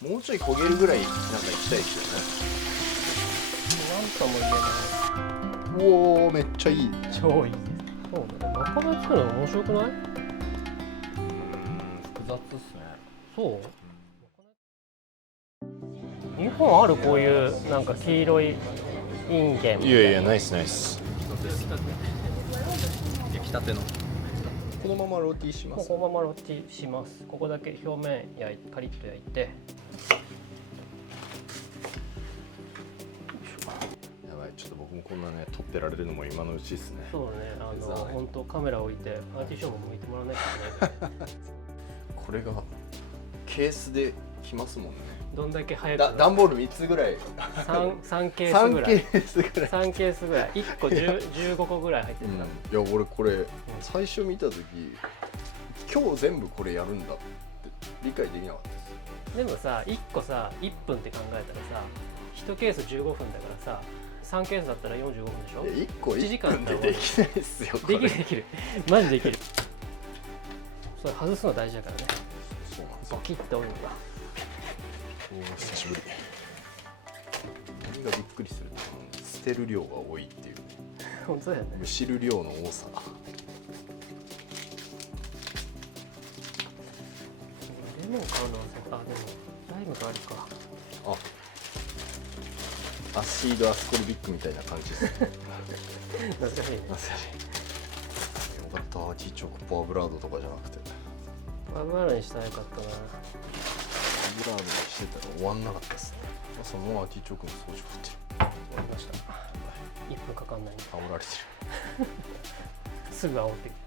もうちょい焦げるぐらいなんか行きたいですなんとも言えない。よね。おお、めっちゃいい。超いいです。そうね。まかない作るの面白くない？複雑っすね。そう？日本あるこういうなんか黄色いインゲン。いやいや、ナイスナイス。出来たての。このままローティーします。このままロティします。ここだけ表面焼いてカリッと焼いて。やばい、ちょっと僕もこんなね撮ってられるのも今のうちですね。そうね。本当カメラ置いてパーティションも向いてもらわないといけないからね。これがケースできますもんね。どんだけ早く。段ボール3つぐらい。3ケースぐらい。3ケースぐらい。 3ケースぐらい。1個15個ぐらい入ってる。いや俺これ最初見た時、今日全部これやるんだって理解できなかったです。でもさ、1個さ1分って考えたらさ、1ケース15分だからさ、3ケースだったら45分でしょ。いや1個1時間1分でできないですよ。できるできる。マジできる。それ外すの大事だからね。そうなんですよ。バキッて折るのが。お久しぶり。何がびっくりするって捨てる量が多いっていう、本当だよね。むしる量の多さ。レモン買うのはさ、でもライムがあるか。アシードアスコルビックみたいな感じですね。懐かしいね。よかった、アーティチョークパワーブラードとかじゃなくてパブラードにしたらよかったな。ブラードにしてたら終わんなかったですね。朝もうアーティチョークの掃除振ってる。終わりました。1分かかんないんで。煽られてすぐ煽っていく。る。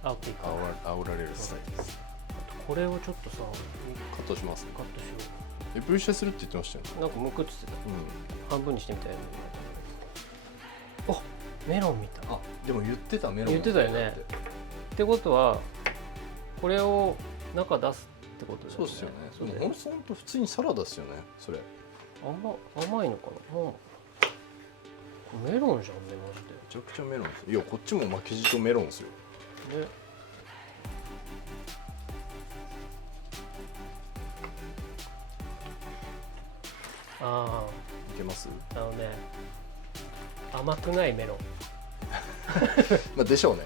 煽られるスタイルです。これをちょっとさ、カットしますね。カットしよプルシャするって言ってましたよね。う。なんかむくって言ってうん。た。半分にしてみたいな。あ、メロンみたい。あ、でも言ってたメロン。言ってたよね。ってことはこれを中出すってことだよね。そうですよね。そうだよね。ほんと普通にサラダですよね。それ。甘いのかな。メロンじゃんね、マジめちゃくちゃメロンです。いやこっちも負けじとメロンですよ。で。ね。あいけます？あ、甘くないメロン。まあでしょうね。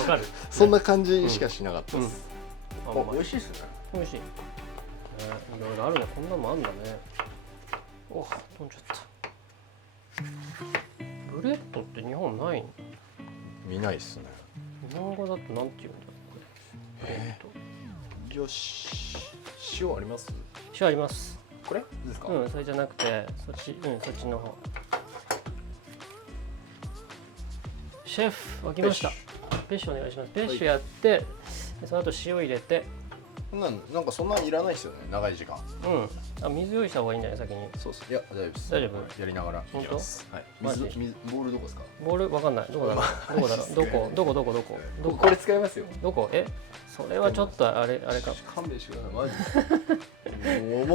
わかる。そんな感じしかしなかったです。あ、甘い。美味しいですね。美味しい。ね、いろいろあるね。こんなのもあるんだね。お、飛んじゃった。ブレッドって日本ないの？見ないっすね。日本語だとなんて言うんだろうこれ。ブレッド。よし。塩あります？塩あります。これですか？それじゃなくて、そっちの方。シェフ、沸きました。ペッシュお願いします。ペッシュやって、その後塩入れて。なんかそんなんいらないですよね。長い時間。あ、水用意した方がいいんじゃない先に。そうっす。いや大丈夫です。大丈夫？やりながらいきます。はい。マジ？ボールどこですか？ボールわかんない。どこだろう。どこ？これ使いますよ。どこ？それはちょっとあれか。勘弁してください。マジで。もう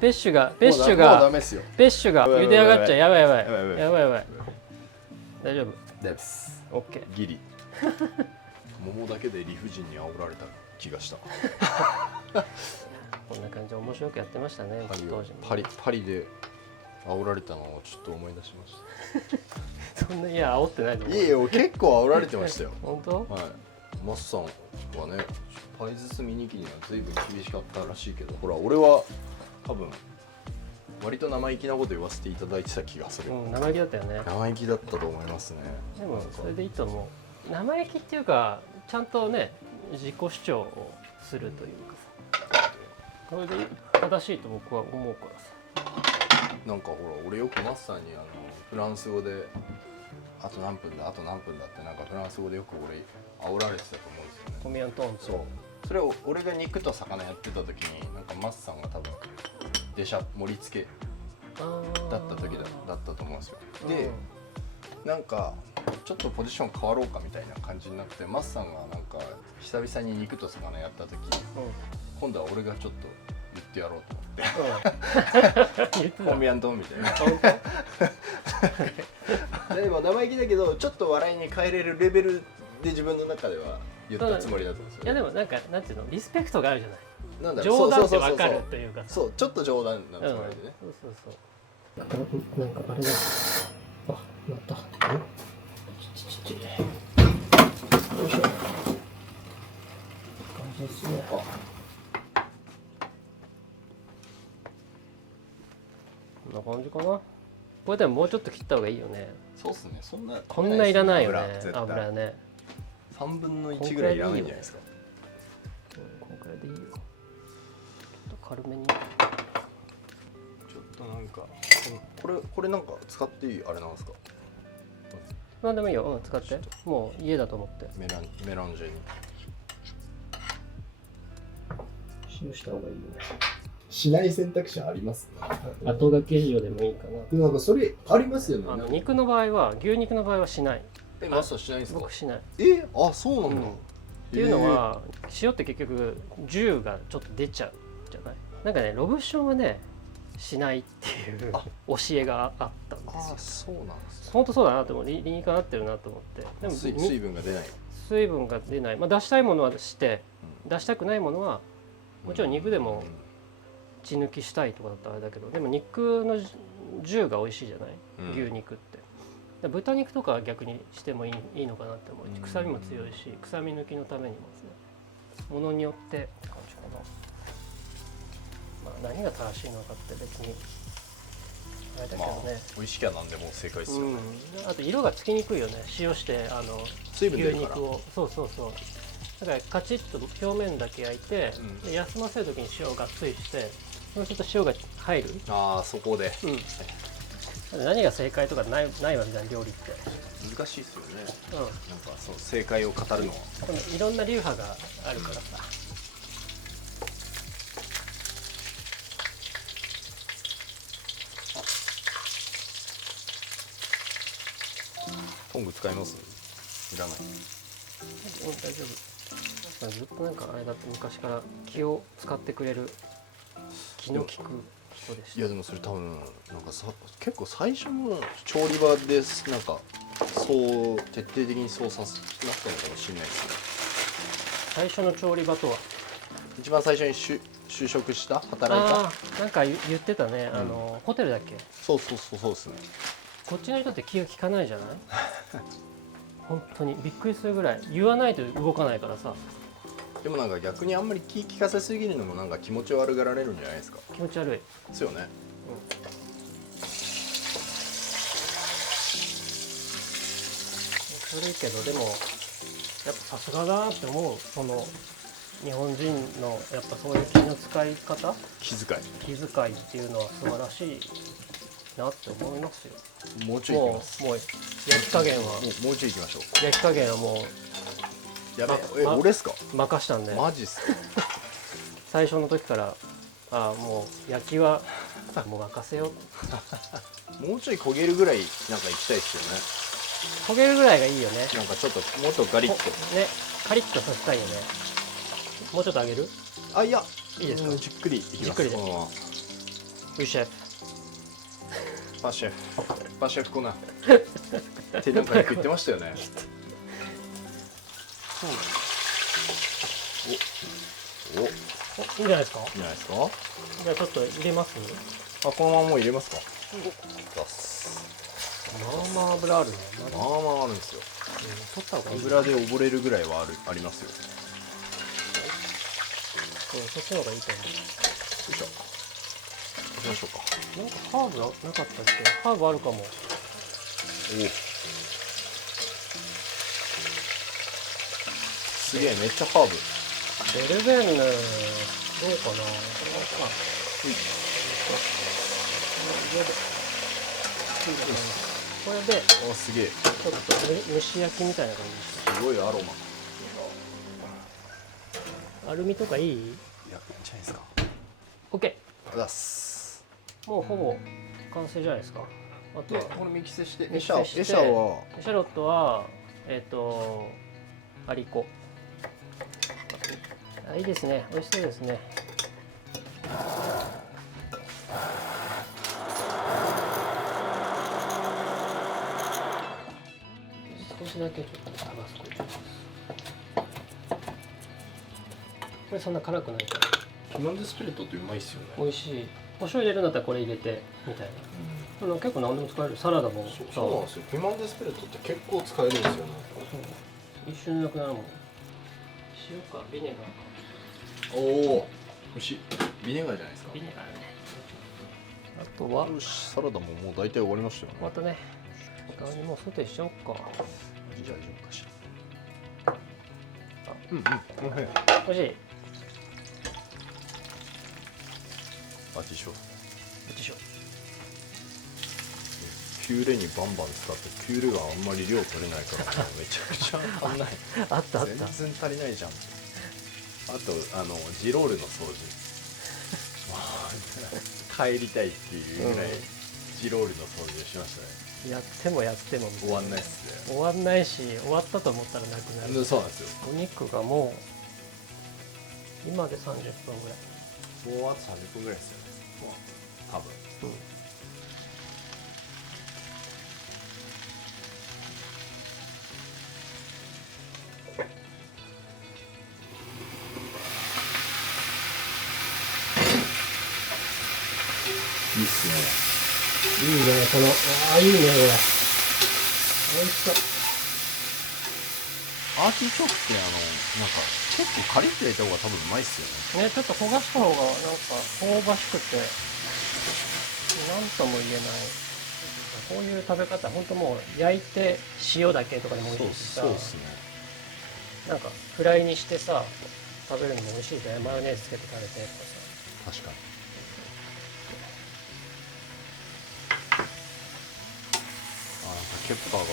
ペッシュがもうダメっすよ。茹で上がっちゃう。やばい。大丈夫。大丈夫です。オッケー。ギリ。桃だけで理不尽に煽られた気がした。こんな感じで面白くやってましたね。当時もパリで煽られたのをちょっと思い出しましそんな、いや煽ってないと思う。た。いや結構煽られてましたよ。本当？はい。マスさんはね、パイ包み2期には随分厳しかったらしいけど、ほら俺は多分割と生意気なこと言わせていただいてた気がする。生意気だったよね。生意気だったと思いますね。でもそれでいいと思う。生意気っていうか、ちゃんとね自己主張をするというかさ、それで正しいと僕は思うからさ。なんかほら俺よくマスさんにフランス語であと何分だってなんかフランス語でよく俺煽られてたと思うんですよね。コミアントーン。それを俺が肉と魚やってた時になんかマスさんが多分盛り付けだった時だったと思うんですよ。で、なんかちょっとポジション変わろうかみたいな感じになって、マスさんがなんか久々に肉と魚やった時、今度は俺がちょっと言ってやろうと思ってコンビアントンみたいな。でも生意気だけどちょっと笑いに変えれるレベルで自分の中では言ったつもりだったんですよ。いやでもなんかなんていうの、リスペクトがあるじゃない。なんだろう、冗談ってそうわかるというかさ、そうちょっと冗談なつもりでね、そうそうそう。なんかあれだ。あ、また。よいしょ。感じですね。こんな感じかな。これでももうちょっと切った方がいいよね。そうっすね。そんなこんないらないよね。絶対油ね。3分の1ぐらいいらないんじゃないですか。こんくらいでいいよ。ちょっと軽めに。ちょっとなんかこれなんか使っていいあれなんですか。なんでもいいよ。使って。もう家だと思って。メランジェに塩した方がいいよね。しない選択肢ありますね。後がけ塩でもいいかな。でもなんかそれありますよね。肉の場合は牛肉の場合はしない。マスターしないんですか。僕しない。あ、そうなんだ。っていうのは塩って結局汁がちょっと出ちゃうじゃない。なんかねロブションはねしないっていう教えがあったんですよ。そうなんです。本当そうだなと思う。理にかなってるなと思って。でも水分が出ない。水分が出ない。まあ出したいものはして、出したくないものはもちろん肉でも血抜きしたいとかだったらあれだけど、でも肉の汁が美味しいじゃない、牛肉って。豚肉とかは逆にしてもいいのかなって思う。臭みも強いし、臭み抜きのためにもですね、ものによって感じかな。まあ何が正しいのかって別にあれだけどね。美味しきゃ何でも正解ですよね。あと色がつきにくいよね。塩して水分出牛るから。肉をそうだからカチッと表面だけ焼いて、で休ませる時に塩をがっつりして、そうすると塩が入る。そこで。何が正解とかないわけじゃん、料理って。難しいですよね。なんかそう正解を語るのは。でもいろんな流派があるからさ。トング使います？いらない。大丈夫。ずっとなんかあれだって昔から気を使ってくれる気の利く人でした。いやでもそれ多分なんか結構最初の調理場ですなんかそう徹底的にそうさせなったのかもしれないですね。最初の調理場とは一番最初に就職した働いた。なんか言ってたね。ホテルだっけ。そうですね。こっちの人って気が利かないじゃない本当にびっくりするぐらい言わないと動かないからさ。でもなんか逆にあんまり気利かせすぎるのもなんか気持ち悪がられるんじゃないですか。気持ち悪いですよね。悪いけど、でもやっぱさすがだなって思う。その日本人のやっぱそういう気の使い方、気遣いっていうのは素晴らしいなって思いますよ。もうちょいいきます。もう焼き加減はもうちょいいきましょう。焼き加減はもうやべ俺っすか。任したんで。マジっすか。最初の時からもう焼きはもう任せよう。もうちょい焦げるぐらいなんかいきたいですよね。焦げるぐらいがいいよね。なんかちょっともっとガリッとね、カリッとさせたいよね。もうちょっと揚げる？いやいいですか？じっくりいきます。じっくりで。このまま。ウィシェフ。パシェフコナってなんかよく言ってましたよね。おいいんじゃないですか？いんじゃないですか。じゃあちょっと入れます？このままもう入れますか。まあまあ油あるね。まあまああるんですよ。取った方がいい。油で溺れるぐらいはありますよ。そっちの方がいいと思う。よいしょ。行きましょうか。なんかハーブなかったっけ？ハーブあるかも。すげえめっちゃハーブ。ベルベンヌどうかな。これですげえ。ちょっと蒸し焼きみたいな感じです。すごいアロマ。アルミとかいい？いや、いいんじゃないですか。OK。もうほぼ完成じゃないですか。あとはこれミキセしてエシャロットはアリコ。いいですね。美味しそうですね。少しだけちょっとタバスコ。これそんな辛くないから。ピマンデスプレットってうまいっすよね。美味しい。お醤油入れるんだったらこれ入れてみたいな。結構何でも使える。サラダもさ。そうなんですよ。ピマンデスプレットって結構使えるんですよね。一瞬でなくなるもん。塩かビネガーか。おお、美味しい。ビネガーじゃないですか。ビネガーね。あとはよし、サラダももう大体終わりましたよね。またね、他にもうソテーしちゃおうか。じゃあいいかしら。うんうん、この辺。美味しい。あ、でしょ。でしょ。ピューレにバンバン使ってピューレがあんまり量取れないからめちゃくちゃ足んない。あったあった。全然足りないじゃん。あとジロールの掃除。帰りたいっていうぐらい、ジロールの掃除をしましたね。やってもやってもみたいな。終わんないっすね。終わんないし、終わったと思ったらなくなる。そうなんですよ。お肉がもう今で30分ぐらい。もうあと30分ぐらいですよね。多分。いいっすね。いいね、この、いいね、これ。美味しそう。アーティチョークってなんか結構カリッと焼いた方が多分うまいっすよね。ね、ちょっと焦がした方が、なんか、香ばしくて、なんとも言えない。こういう食べ方、ほんともう、焼いて塩だけとかでも美味しいしさ、そうっすね。なんか、フライにしてさ、食べるのも美味しいじゃない。マヨネーズつけて食べてとかさ。確かに。なんかケッパーがう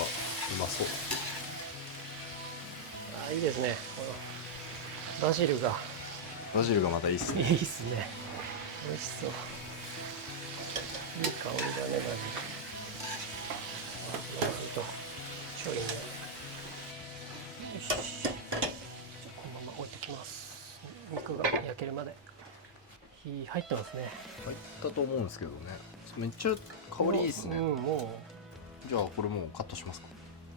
まそう。いいですね。このバジルがバジルがまたいいっすね。いいっすね。美味しそう。いい香りだね、バジル。ちょいね。よし。じゃあこのまま置いてきます。肉が焼けるまで。火入ってますね。入ったと思うんですけどね。めっちゃ香りいいっすね。もじゃあこれもうカットしますか。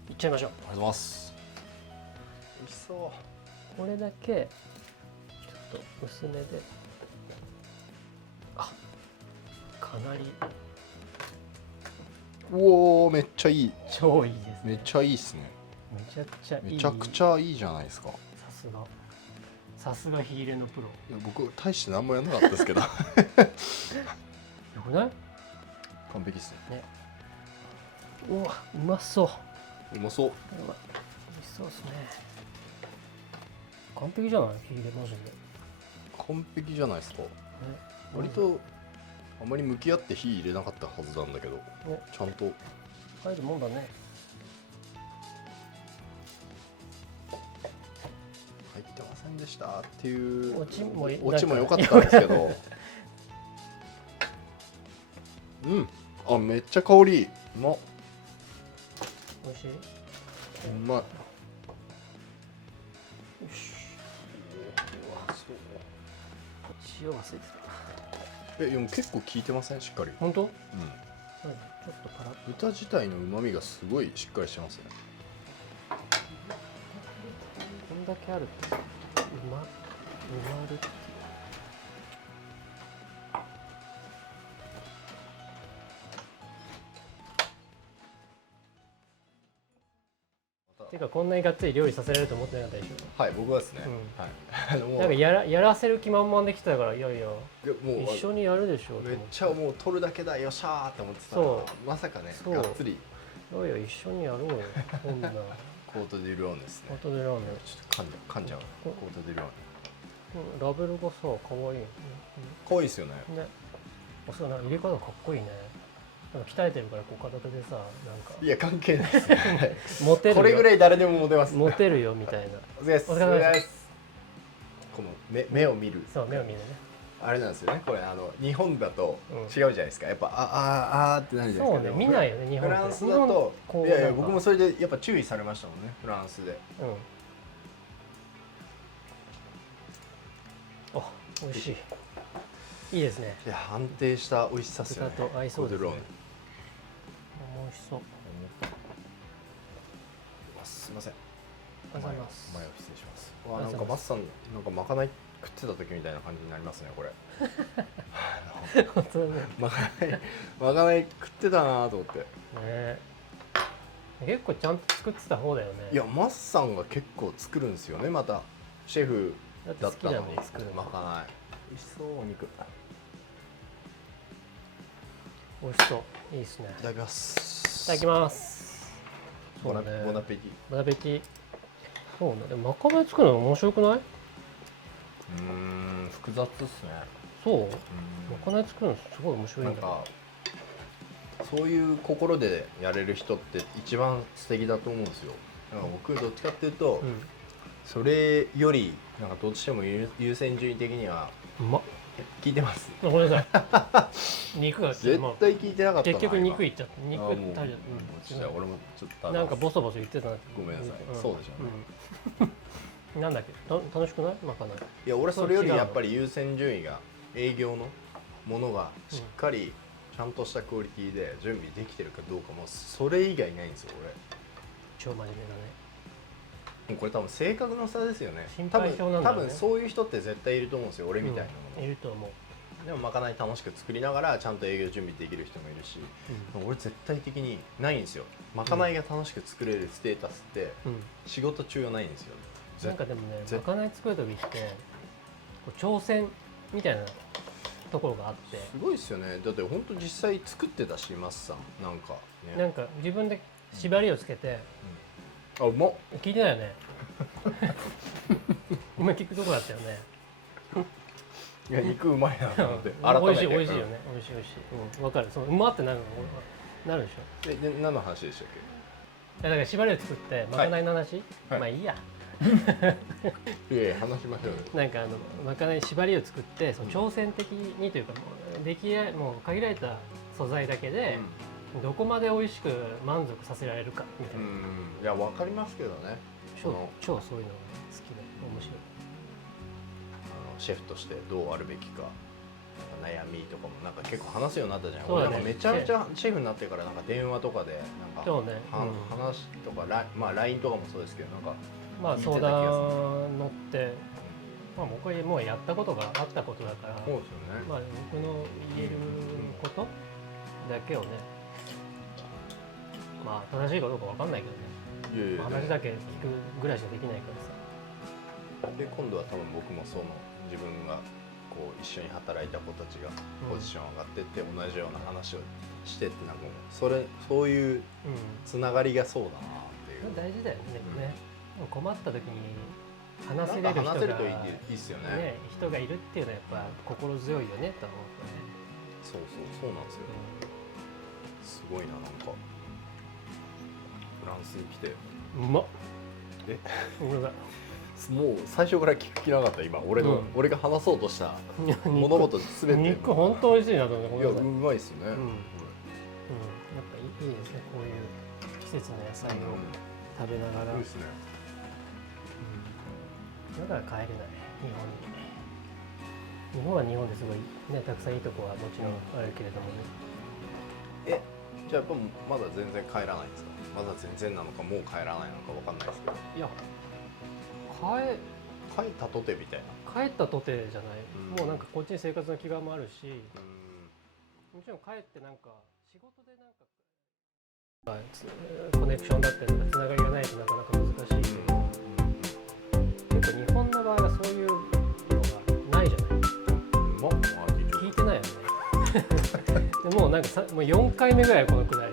ういっちゃいましょう。ありがとうございます。美味しそう。これだけちょっと薄めで、かなりおお、めっちゃいい。超いいですね。めっちゃいいっすね。めちゃくちゃいい。めちゃくちゃいいじゃないですか。さすが火入れのプロ。いや僕大して何もやんなかったですけど。よくない？完璧っすね。うわ、うまそう。うまそう。美味しそうですね。完璧じゃない？火入れマジで。完璧じゃないですか。割とあまり向き合って火入れなかったはずなんだけど、ちゃんと入るもんだね。入ってませんでしたっていうオチも良かったんですけど。うん、めっちゃ香りいい。うまっ。美味しい？うまい。よし。塩忘れてた。でも結構効いてません？しっかり。本当？うん。ちょっとパラッ。豚自体の旨味がすごいしっかりしてますね。こんだけあると埋まるっていう。てかこんなにがっつり料理させられると思ってなかったでしょ。はい、僕はですね。はい。なんかやらせる気満々できてたから、いやいやもう一緒にやるでしょと思って。めっちゃもう取るだけだよっしゃーって思ってたら、まさかね、そうがっつり。いやいや一緒にやろうよ。こんなコートデュローネですね。コートデュローネ。ちょっと噛んじゃう。コートデュローネ。ラベルがさ、可愛い。可愛いですよね。ね。そうなんか入れ方かっこいいね。なんか鍛えてるからこう片手でさ、なんかいや関係ないですね。モテるよ。これぐらい誰でもモテます。モテるよみたいな。お疲れ様です。この目を見る。そう、目を見るね。あれなんですよね。これ日本だと違うじゃないですか。やっぱあってなるじゃないですか。そうね、見ないよね、日本フで。ランスだといやいや僕もそれでやっぱ注意されましたもんね、フランスで。美味しい。いいですね。いや安定した美味しさですよね。豚と合いそうですね。美味しそう。すみません。ありがとうございます。前を失礼します。なんかマスさんなんかまかない食ってた時みたいな感じになりますねこれ。本当だね。まかない食ってたなと思って。ね、結構ちゃんと作ってた方だよね。いやマスさんが結構作るんですよね。またシェフだったのにだって好きなのに作るの。まかない美味しそうお肉。い美味しそう。いいですね。ただきます。いただきます。ボナそうね。ボナペティ。ボナペティ。そうね。でもまかない作るの面白くない？複雑っすね。そう？まかない作るのすごい面白いなんんだよ。かそういう心でやれる人って一番素敵だと思うんですよ。なんか僕どっちかっていうと、それよりなんかどうしても優先順位的にはうまっ。聞いてます。ごめんなさい。肉が絶対聞いてなかったな。結局肉いいっちゃって肉食べちゃってじゃあ俺もちょっとなんかボソボソ言ってたな。ごめんなさい。うんそうでしょうね。なんだっけ楽しくないまかない。いや俺それよりやっぱり優先順位が営業のものがしっかりちゃんとしたクオリティで準備できてるかどうかもそれ以外ないんですよ超真面目だね。俺。もうこれ多分性格の差ですよね。心配性なんだよね。多分そういう人って絶対いると思うんですよ俺みたいなのも。いると思う。でもまかない楽しく作りながらちゃんと営業準備できる人もいるし、俺絶対的にないんですよ。まかないが楽しく作れるステータスって仕事中はないんですよ。なんかでもね、まかない作る時ってこう挑戦みたいなところがあって、すごいですよね。だって本当実際作ってたしマスさんなんかね。なんか自分で縛りをつけて、あうまっ。聞いてないよね。今聞くとこだったよね。いや肉うまいなと思って美味しい美味しいよね。美味しい美味しい。わかる。そのうまってなるのなるでしょ。で何の話でしたっだから縛りを作ってまかないの話、はいまあいいや。け？いやいや話しましょうよ。なんかまかない縛りを作ってその挑戦的にというかもう限られた素材だけで、どこまで美味しく満足させられるかみたいな。いやわかりますけどね。超そういうのが好きで面白い。シェフとしてどうあるべきか悩みとかもなんか結構話すようになったじゃん。そうだね。俺なんかめちゃめちゃシェフになってからなんか電話とかでなんかそうね。話とかまあ LINE とかもそうですけどなんかまあ相談乗って、まあ僕はもうやったことがあったことだから、そうですよね。まあ僕の言えることだけをね、まあ正しいかどうかわかんないけどね。いやいや話だけ聞くぐらいしかできないからさ。で今度は多分僕もその自分がこう一緒に働いた子たちがポジション上がってって同じような話をしてってなんかもうそういうつながりがそうだなっていう。大事だよね。困った時に話せれる人が話せるといいっすよね。人がいるっていうのはやっぱ心強いよねとは思うよね。そうなんですよ。すごいななんかフランスに来てうまっ。俺だ。もう最初から聞く気なかった今俺が話そうとした物事全て肉本当美味しいなと思って。いやうまいっすね。やっぱいいですねこういう季節の野菜を食べながら。いいですね。だから帰れない日本に。日本は日本ですごいねたくさんいいとこはもちろんあるけれどもね。じゃあやっぱまだ全然帰らないんですか？まだ全然なのかもう帰らないのかわかんないですけど。いや帰ったとてみたいな。帰ったとてじゃない。もうなんかこっちに生活の気概もあるし、もちろん帰ってなんか仕事でなんかコネクションだったりとかつながりがないとなかなか難しいけど、結構日本の場合はそういうのがないじゃない。聞いてないよね。でもうなんかもう4回目ぐらいこのくだり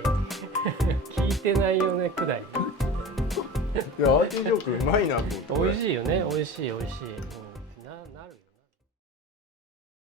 聞いてないよねくだり。いやアーティージョークうまいなと思って。美味しいよね。美味しい。なるよ。